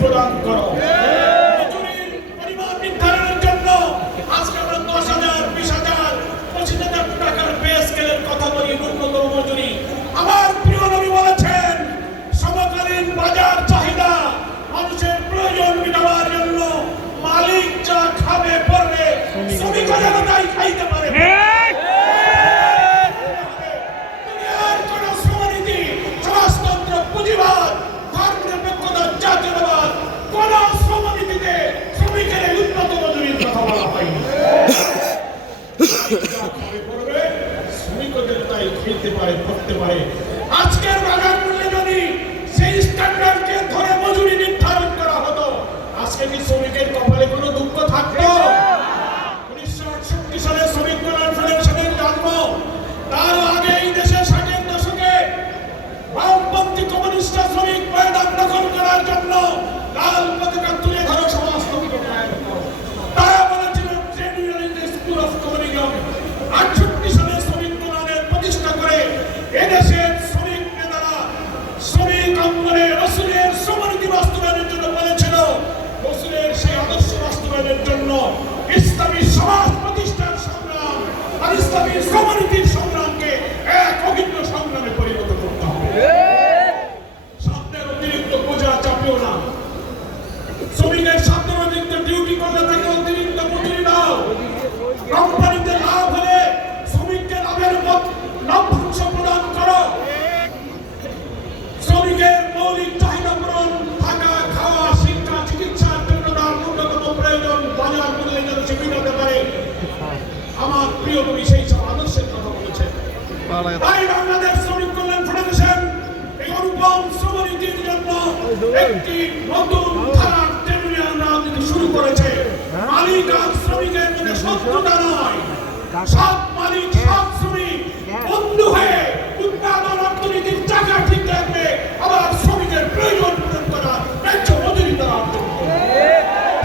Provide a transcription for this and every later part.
প্রদান করো। মজুরির পরিমাণ নির্ধারণের জন্য আজকে আমরা 10,000, 20,000, 25,000 টাকার পে স্কেলের কথা বলি। ন্যূনতম মজুরি আমার প্রিয় নবী বলেছেন সমকালীন বাজার চাহিদা মানুষের প্রয়োজন মেটাবার জন্য মালিক যা খাবে পড়বে শ্রমিক যেন তাই খাইতে পারে। দুনিয়ার কোন শ্রমনীতি, সমাজতন্ত্র, পুঁজিবাদ, ধর্মনিরপেক্ষতা, জাতীয়তাবাদ কোন শ্রমনীতিতে শ্রমিকের উন্নত মজুরির কথা বলা হয়নি। শ্রমিকও যেন তাই খেতে পারে, পড়তে পারে। আজকের বাজার মূল্যে যদি সেই স্ট্যান্ডার্ডকে ধরে মজুরি নির্ধারণ করা হতো, আজকে কি শ্রমিকের কপালে কোনো দুঃখ থাকতো? 1968 সালে শ্রমিক কল্যাণ ফেডারেশনের জন্ম। তার আগে এই দেশে 60-এর দশকে বামপন্থী কমিউনিস্টরা শ্রমিক ময়দান দখল করার জন্য লাল পতাকা তুলে ধরে সমাজ স্থগিত কায়েম করে। তারা বলেছিল trade union is the school of communism. 68 সালে শ্রমিক কল্যাণের প্রতিষ্ঠা করে এদেশের শ্রমিক নেতারা শ্রমিক আন্দোলনে রাসূলের শ্রমনীতি বাস্তবায়নের জন্য বলেছিল। রাসূলের সেই আদর্শ বাস্তবায়নের জন্য ইসলামী সমাজ প্রতিষ্ঠার সংগ্রাম আর ইসলামী শ্রমনীতির সংগ্রামকে এক অভিন্ন সংগ্রামে পরিণত করতে হবে। সাধ্যের অতিরিক্ত বোঝা চাপিও না। শ্রমিকের সাধ্যের অতিরিক্ত ডিউটি করলে তাকে অতিরিক্ত মজুরি দাও। কোম্পানিতে লাভ হলে শ্রমিককে লাভের লভ্যাংশ প্রদান করো। শ্রমিকের মৌলিক চাহিদা পূরণ, থাকা, খাওয়া, শিক্ষা, চিকিৎসার জন্য তার ন্যূনতম প্রয়োজন বাজার মূল্যে যেন সে মেটাতে পারে। আমার প্রিয় নবী সেই সব আদর্শের কথা বলেছেন। তাই বাংলাদেশ শ্রমিক কল্যাণ ফেডারেশন এই অনুপম শ্রমনীতির জন্য একটি নতুন ধারার ট্রেড ইউনিয়ন রাজনীতি শুরু করেছে। মালিক আর শ্রমিকের মধ্যে শত্রুতা নয়, সব মালিক সব শ্রমিক বন্ধু হয়ে উৎপাদন অর্থনীতির চাকা ঠিক রাখবে, আবার শ্রমিকের প্রয়োজন পূরণ করার ন্যায্য মজুরি দেওয়ার জন্য।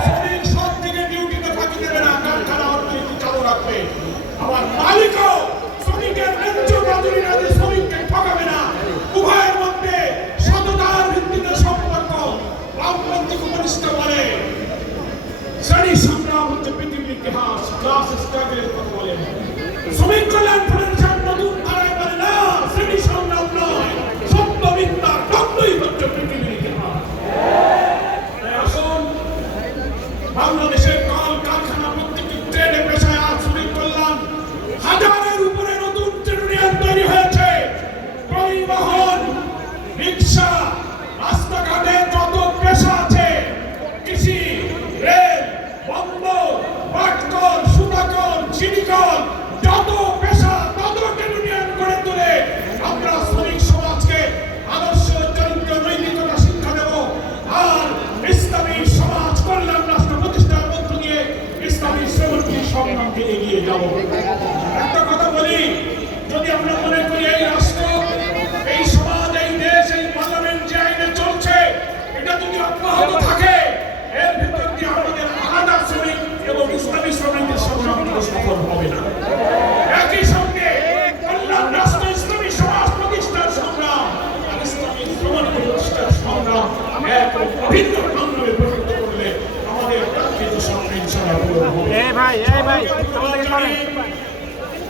শ্রমিক সব থেকে ডিউটিতে ফাঁকি দেবে না, কারখানা অর্থনীতি চালু রাখবে। আবার মালিকও শ্রমিকের ন্যায্য মজুরি না দিয়ে শ্রমিককে ঠকাবে না। উভয়ের মধ্যে সততার ভিত্তিতে সম্পর্ক। বামপন্থী কমিউনিস্টরা বলে শ্রেণী সংগ্রাম হচ্ছে পৃথিবীর ইতিহাস, ক্লাস স্ট্রাগলের কথা বলেন। শ্রমিক কল্যাণ ফেডারেশন নতুন ধারায় বলে না, শ্রেণী সংগ্রাম নয়, সত্য মিথ্যা দ্বন্দ্বই হচ্ছে পৃথিবীর ইতিহাস। তাই আসুন, বাংলাদেশের কল কারখানা প্রত্যেকটি ট্রেডে পেশায় আজ শ্রমিক কল্যাণ হাজারের উপরে নতুন ট্রেড ইউনিয়ন তৈরি হয়েছে। পরিবহন, রিক্সা, রাস্তাঘাটে যত পেশা আছে, কৃষি, রেল, বন্দর, পাটকল, সুতাকল, চিনিকল, যত পেশা তত ট্রেড ইউনিয়ন গড়ে তুলে আমরা শ্রমিক সমাজকে আদর্শ, চরিত্র, নৈতিকতা শিক্ষা দেব। আর ইসলামী সমাজ কল্যাণ রাষ্ট্র প্রতিষ্ঠার মধ্য দিয়ে ইসলামী শ্রমনীতির সংগ্রামকে এগিয়ে যাব। একটা কথা বলি, যদি আমরা মনে করি এই রাষ্ট্র, এই সমাজ, এই দেশ, এই পার্লামেন্ট যে আইনে চলছে এটা যদি অব্যাহত থাকে, এর ভিতর দিয়ে আমাদের আলাদা শ্রমিক এবং ইসলামী শ্রমনীতির সংগ্রাম সফল হবে না। একই সঙ্গে কল্যাণ রাষ্ট্র, ইসলামী সমাজ প্রতিষ্ঠার সংগ্রাম আর ইসলামী শ্রমনীতি প্রতিষ্ঠার সংগ্রাম এক অভিন্ন সংগ্রামে পরিণত করলে আমাদের কাঙ্ক্ষিত স্বপ্ন ইনশাআল্লাহ পূরণ হবে।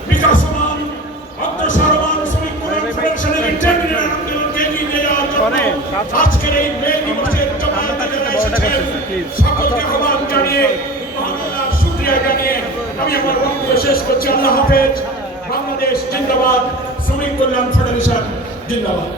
বিকাশমান, অগ্রসরমান শ্রমিক কল্যাণ ফেডারেশনের ট্রেড ইউনিয়ন আন্দোলনকে এগিয়ে নিয়ে যাওয়ার জন্য আজকের এই মে দিবসের জমায়েতে যারা এসেছেন সকলকে আহ্বান জানিয়ে, মহান আল্লাহর শুকরিয়া জানিয়ে আমি আমার বক্তব্য শেষ করছি। আল্লাহ হাফেজ। বাংলাদেশ জিন্দাবাদ, শ্রমিক কল্যাণ ফেডারেশন জিন্দাবাদ।